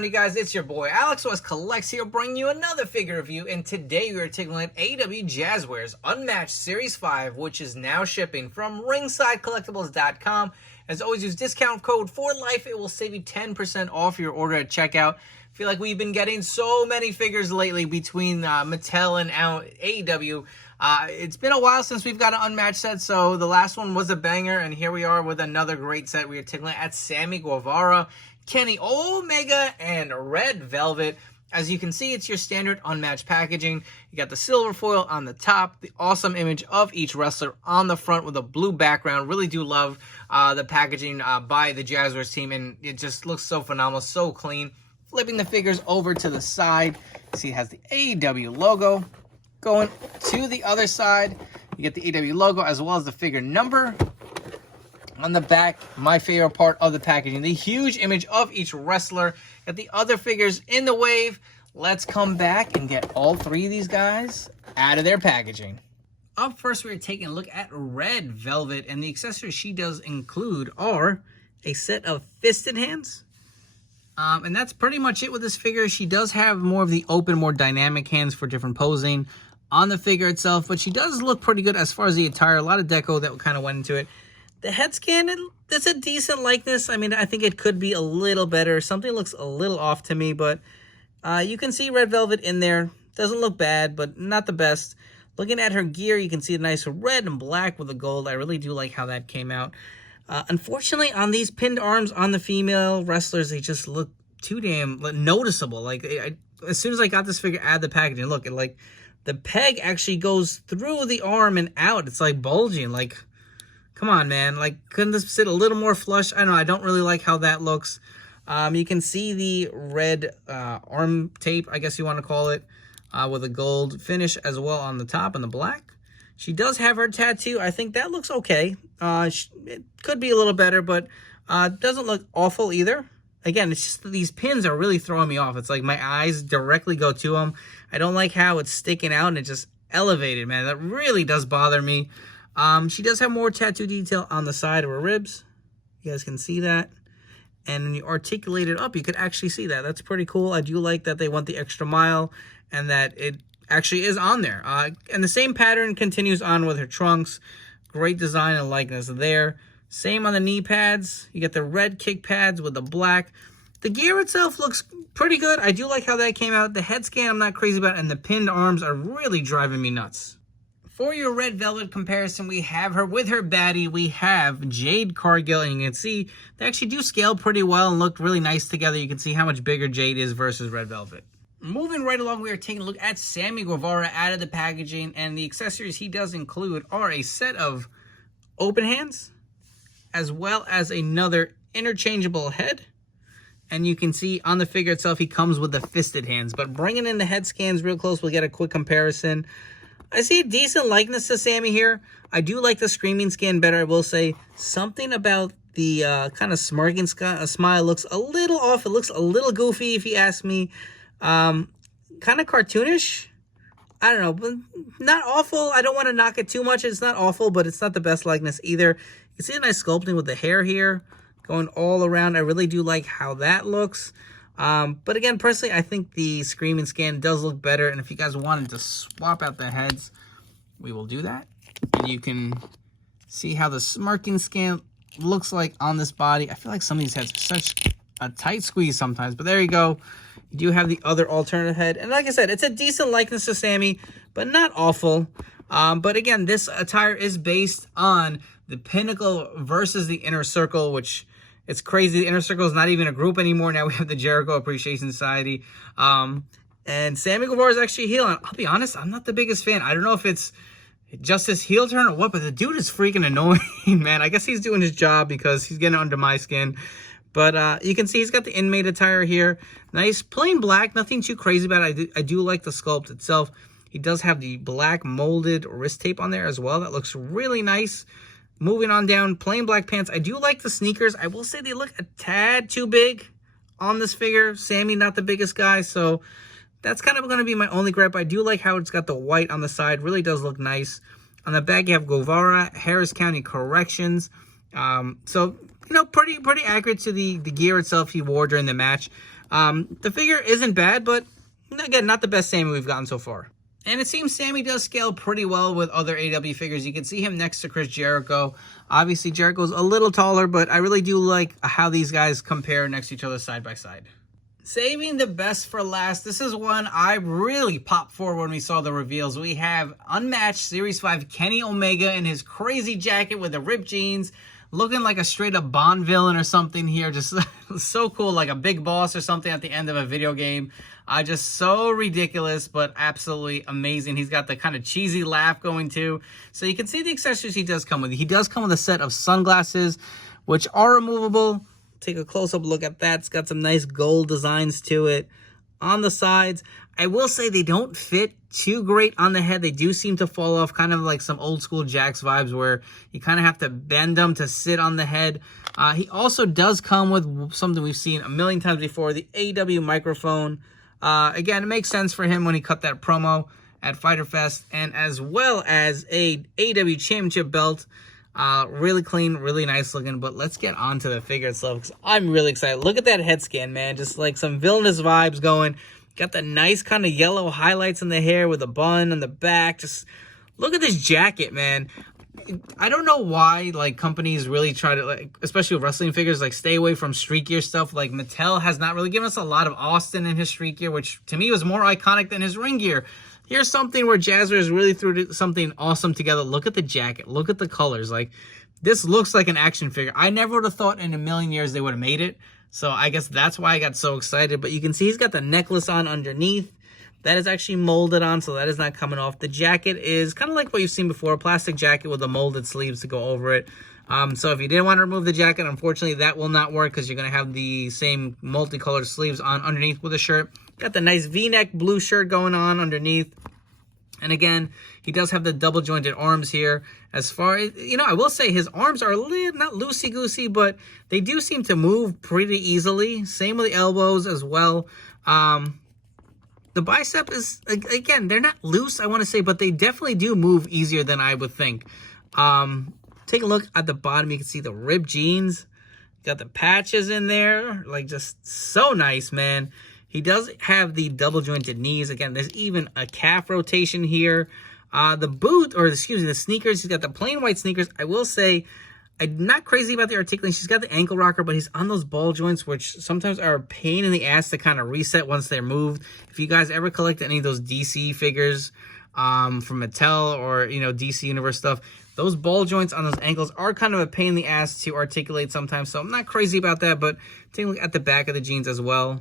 on, you guys? It's your boy Alex West Collects here, bringing you another figure review. And today we are taking a look at AEW Jazwares Unmatched Series 5, which is now shipping from ringsidecollectibles.com. As always, use discount code FORLIFE. It will save you 10% off your order at checkout. I feel like we've been getting so many figures lately between Mattel and AEW. It's been a while since we've got an Unmatched set, so the last one was a banger, and here we are with another great set. We are taking a look at Sammy Guevara, Kenny Omega, and Red Velvet. As you can see, it's your standard Unmatched packaging. You got the silver foil on the top, the awesome image of each wrestler on the front with a blue background. Really do love the packaging by the Jazwares team, and it just looks so phenomenal, so clean. Flipping the figures over to the side, you see it has the AEW logo. Going to the other side, you get the AEW logo as well as the figure number. On the back, my favorite part of the packaging, the huge image of each wrestler. Got the other figures in the wave. Let's come back and get all three of these guys out of their packaging. Up first, we're taking a look at Red Velvet, and the accessories she does include are a set of fisted hands. And that's pretty much it with this figure. She does have more of the open, more dynamic hands for different posing on the figure itself, but she does look pretty good as far as the attire. A lot of deco that kind of went into it. The head scan, it's a decent likeness. I mean, I think it could be a little better. Something looks a little off to me, but you can see Red Velvet in there. Doesn't look bad, but not the best. Looking at her gear, you can see the nice red and black with the gold. I really do like how that came out. Unfortunately, on these pinned arms on the female wrestlers, they just look too damn noticeable. Like, as soon as I got this figure out of the packaging, look, like the peg actually goes through the arm and out. It's like bulging. Like, come on, man. Like, couldn't this sit a little more flush? I don't know. I don't really like how that looks. You can see the red arm tape, I guess you want to call it, with a gold finish as well on the top and the black. She does have her tattoo. I think that looks okay. It could be a little better, but doesn't look awful either. Again, it's just these pins are really throwing me off. It's like my eyes directly go to them. I don't like how it's sticking out and it's just elevated, man. That really does bother me. She does have more tattoo detail on the side of her ribs. You guys can see that. And when you articulate it up, you could actually see that. That's pretty cool. I do like that they went the extra mile and that it actually is on there. And the same pattern continues on with her trunks. Great design and likeness there. Same on the knee pads. You get the red kick pads with the black. The gear itself looks pretty good. I do like how that came out. The head scan I'm not crazy about, and the pinned arms are really driving me nuts. For your Red Velvet comparison, we have her with her baddie. We have Jade Cargill, and you can see they actually do scale pretty well and look really nice together. You can see how much bigger Jade is versus Red Velvet. Moving right along, we are taking a look at Sammy Guevara out of the packaging, and the accessories he does include are a set of open hands, as well as another interchangeable head. And you can see on the figure itself, he comes with the fisted hands. But bringing in the head scans real close, we'll get a quick comparison. I see a decent likeness to Sammy here. I do like the screaming scan better, I will say. Something about the kind of smirking smile looks a little off. It looks a little goofy, if you ask me. Kind of cartoonish. I don't know, but not awful. I don't want to knock it too much. It's not awful, but it's not the best likeness either. You see a nice sculpting with the hair here going all around. I really do like how that looks. But again, personally, I think the screaming scan does look better. And if you guys wanted to swap out the heads, we will do that. And you can see how the smirking scan looks like on this body. I feel like some of these heads are such a tight squeeze sometimes, but there you go. You do have the other alternative head. And like I said, it's a decent likeness to Sammy, but not awful. But again, this attire is based on the Pinnacle versus the Inner Circle, which it's crazy. The Inner Circle is not even a group anymore. Now we have the Jericho Appreciation Society. And Sammy Guevara is actually a heel. And I'll be honest, I'm not the biggest fan. I don't know if it's just his heel turn or what, but the dude is freaking annoying, man. I guess he's doing his job because he's getting under my skin. But you can see he's got the inmate attire here. Nice, plain black. Nothing too crazy about it. I do like the sculpt itself. He does have the black molded wrist tape on there as well. That looks really nice. Moving on down, plain black pants. I do like the sneakers. I will say they look a tad too big on this figure. Sammy, not the biggest guy, so that's kind of going to be my only gripe. I do like how it's got the white on the side. Really does look nice. On the back, you have Guevara, Harris County Corrections. So, you know, pretty accurate to the gear itself he wore during the match. The figure isn't bad, but again, not the best Sammy we've gotten so far. And it seems Sammy does scale pretty well with other AEW figures. You can see him next to Chris Jericho. Obviously, Jericho's a little taller, but I really do like how these guys compare next to each other side by side. Saving the best for last, this is one I really popped for when we saw the reveals. We have Unmatched Series 5 Kenny Omega in his crazy jacket with the ripped jeans, looking like a straight-up Bond villain or something here. Just so cool, like a big boss or something at the end of a video game. Just so ridiculous, but absolutely amazing. He's got the kind of cheesy laugh going too. So you can see the accessories he does come with. He does come with a set of sunglasses, which are removable. Take a close-up look at that. It's got some nice gold designs to it on the sides. I will say they don't fit too great on the head. They do seem to fall off, kind of like some old school Jax vibes where you kind of have to bend them to sit on the head. He also does come with something we've seen a million times before, the AEW microphone. Again, it makes sense for him when he cut that promo at Fyter Fest, and as well as a AEW Championship belt. Really clean, really nice looking, but let's get on to the figure itself because I'm really excited. Look at that head scan, man. Just like some villainous vibes going. Got the nice kind of yellow highlights in the hair with a bun on the back. Just look at this jacket, man. I don't know why, like, companies really try to, like, especially with wrestling figures, like, stay away from street gear stuff. Like, Mattel has not really given us a lot of Austin in his street gear, which to me was more iconic than his ring gear. Here's something where Jazwares really threw something awesome together. Look at the jacket. Look at the colors. Like, this looks like an action figure. I never would have thought in a million years they would have made it. So I guess that's why I got so excited. But you can see he's got the necklace on underneath. That is actually molded on, so that is not coming off. The jacket is kind of like what you've seen before, a plastic jacket with the molded sleeves to go over it. So if you didn't want to remove the jacket, unfortunately, that will not work because you're going to have the same multicolored sleeves on underneath with the shirt. Got the nice V-neck blue shirt going on underneath. And again, he does have the double jointed arms here. As far as, you know, I will say his arms are a little, not loosey-goosey, but they do seem to move pretty easily. Same with the elbows as well. The bicep is, again, they're not loose, I want to say, but they definitely do move easier than I would think. Take a look at the bottom. You can see the ripped jeans. Got the patches in there. Like, just so nice, man. He does have the double jointed knees. Again, there's even a calf rotation here. The boot, or excuse me, the sneakers. He's got the plain white sneakers. I will say, I'm not crazy about the articulation. She's got the ankle rocker, but he's on those ball joints, which sometimes are a pain in the ass to kind of reset once they're moved. If you guys ever collect any of those DC figures from Mattel or, you know, DC Universe stuff, those ball joints on those ankles are kind of a pain in the ass to articulate sometimes. So I'm not crazy about that, but take a look at the back of the jeans as well.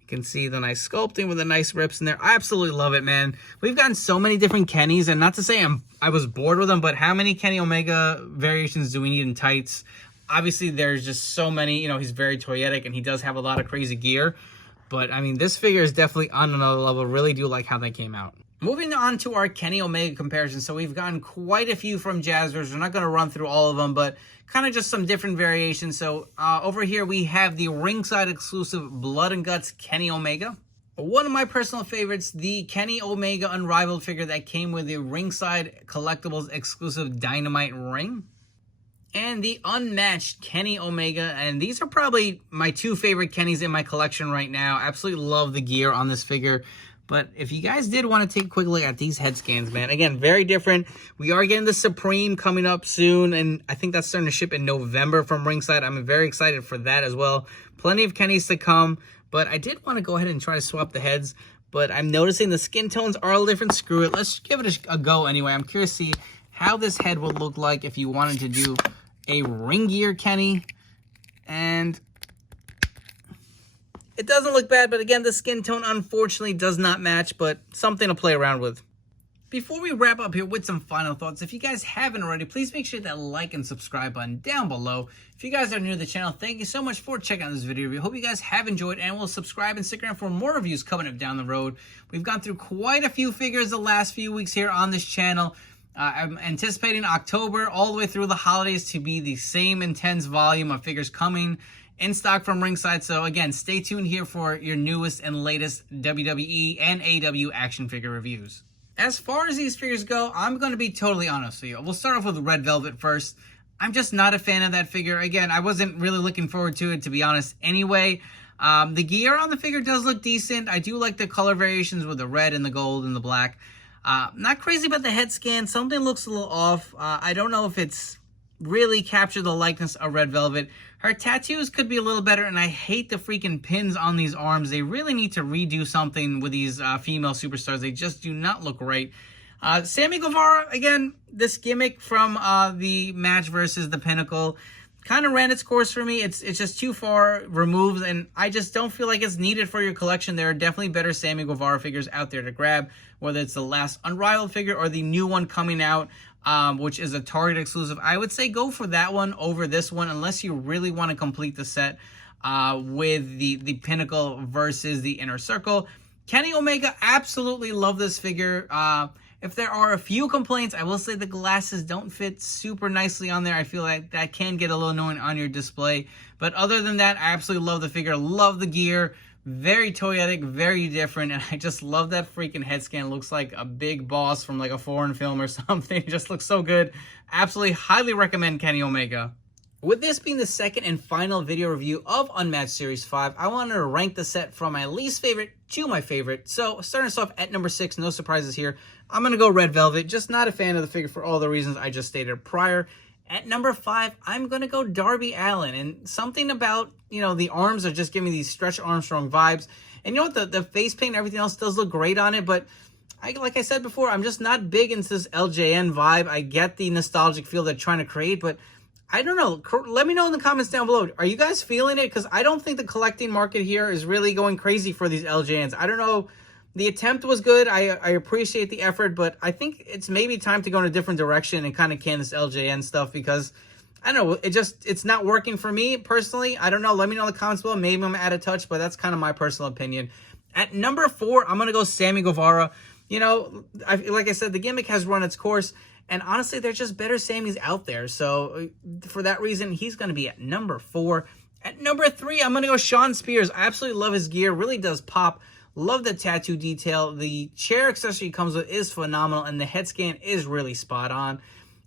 You can see the nice sculpting with the nice rips in there. I absolutely love it, man. We've gotten so many different Kennys, and not to say I was bored with them, but how many Kenny Omega variations do we need in tights? Obviously, there's just so many. You know, he's very toyetic, and he does have a lot of crazy gear. But, I mean, this figure is definitely on another level. Really do like how they came out. Moving on to our Kenny Omega comparison. So we've gotten quite a few from Jazwares. We're not going to run through all of them, but kind of just some different variations. So over here we have the ringside exclusive Blood and Guts Kenny Omega. One of my personal favorites, the Kenny Omega Unrivaled figure that came with the ringside collectibles exclusive Dynamite ring. And the Unmatched Kenny Omega. And these are probably my two favorite Kennys in my collection right now. Absolutely love the gear on this figure. But if you guys did want to take a quick look at these head scans, man, again, very different. We are getting the Supreme coming up soon, and I think that's starting to ship in November from Ringside. I'm very excited for that as well. Plenty of Kennys to come, but I did want to go ahead and try to swap the heads, but I'm noticing the skin tones are a little different. Screw it. Let's give it a go anyway. I'm curious to see how this head would look like if you wanted to do a ring gear Kenny, and it doesn't look bad, but again, the skin tone unfortunately does not match, but something to play around with. Before we wrap up here with some final thoughts, if you guys haven't already, please make sure that like and subscribe button down below. If you guys are new to the channel, thank you so much for checking out this video review. Hope you guys have enjoyed, and will subscribe and stick around for more reviews coming up down the road. We've gone through quite a few figures the last few weeks here on this channel. I'm anticipating October all the way through the holidays to be the same intense volume of figures coming in stock from Ringside. So again, stay tuned here for your newest and latest WWE and AEW action figure reviews. As far as these figures go, I'm going to be totally honest with you. We'll start off with Red Velvet first. I'm just not a fan of that figure. Again, I wasn't really looking forward to it, to be honest, anyway. The gear on the figure does look decent. I do like the color variations with the red and the gold and the black. Not crazy about the head scan. Something looks a little off. I don't know if it's really captured the likeness of Red Velvet. Her tattoos could be a little better, and I hate the freaking pins on these arms. They really need to redo something with these female superstars. They just do not look right. Sammy Guevara, again, this gimmick from the match versus the Pinnacle kind of ran its course for me. It's just too far removed, and I just don't feel like it's needed for your collection. There are definitely better Sammy Guevara figures out there to grab, whether it's the last Unrivaled figure or the new one coming out, which is a Target exclusive. I would say go for that one over this one, unless you really want to complete the set with the Pinnacle versus the Inner Circle. Kenny Omega, absolutely love this figure. If there are a few complaints, I will say the glasses don't fit super nicely on there. I feel like that can get a little annoying on your display. But other than that, I absolutely love the figure. Love the gear. Very toyetic, very different. And I just love that freaking head scan. Looks like a big boss from like a foreign film or something. It just looks so good. Absolutely highly recommend Kenny Omega. With this being the second and final video review of Unmatched Series 5, I wanted to rank the set from my least favorite to my favorite. So, starting us off at number 6, no surprises here. I'm going to go Red Velvet. Just not a fan of the figure for all the reasons I just stated prior. At number 5, I'm going to go Darby Allin. And something about, the arms are just giving me these Stretch Armstrong vibes. And you know what? The face paint and everything else does look great on it, but like I said before, I'm just not big into this LJN vibe. I get the nostalgic feel they're trying to create, but I don't know. Let me know in the comments down below. Are you guys feeling it? Because I don't think the collecting market here is really going crazy for these LJNs. I don't know. The attempt was good. I appreciate the effort, but I think it's maybe time to go in a different direction and kind of can this LJN stuff, because I don't know. It's not working for me personally. I don't know. Let me know in the comments below. Maybe I'm out of touch, but that's kind of my personal opinion. At number 4, I'm going to go Sammy Guevara. Like I said, the gimmick has run its course. And honestly, there's just better Sammys out there. So for that reason, he's going to be at number 4. At number 3, I'm going to go Shawn Spears. I absolutely love his gear. Really does pop. Love the tattoo detail. The chair accessory he comes with is phenomenal. And the head scan is really spot on.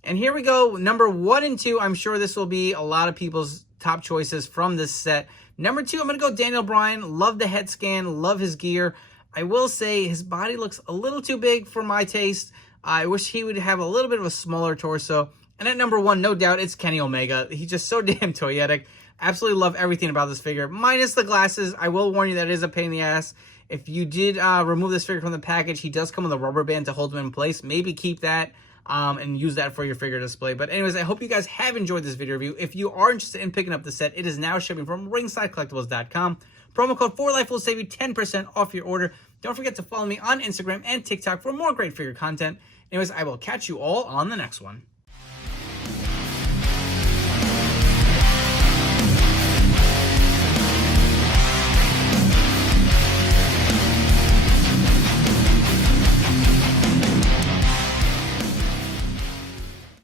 And here we go. Number 1 and 2. I'm sure this will be a lot of people's top choices from this set. Number 2, I'm going to go Daniel Bryan. Love the head scan. Love his gear. I will say his body looks a little too big for my taste. I wish he would have a little bit of a smaller torso. And at number 1, no doubt, it's Kenny Omega. He's just so damn toyetic. Absolutely love everything about this figure, minus the glasses. I will warn you that it is a pain in the ass. If you did remove this figure from the package, he does come with a rubber band to hold him in place. Maybe keep that and use that for your figure display. But anyways, I hope you guys have enjoyed this video review. If you are interested in picking up the set, it is now shipping from ringsidecollectibles.com. Promo code 4LIFE will save you 10% off your order. Don't forget to follow me on Instagram and TikTok for more great figure content. Anyways, I will catch you all on the next one.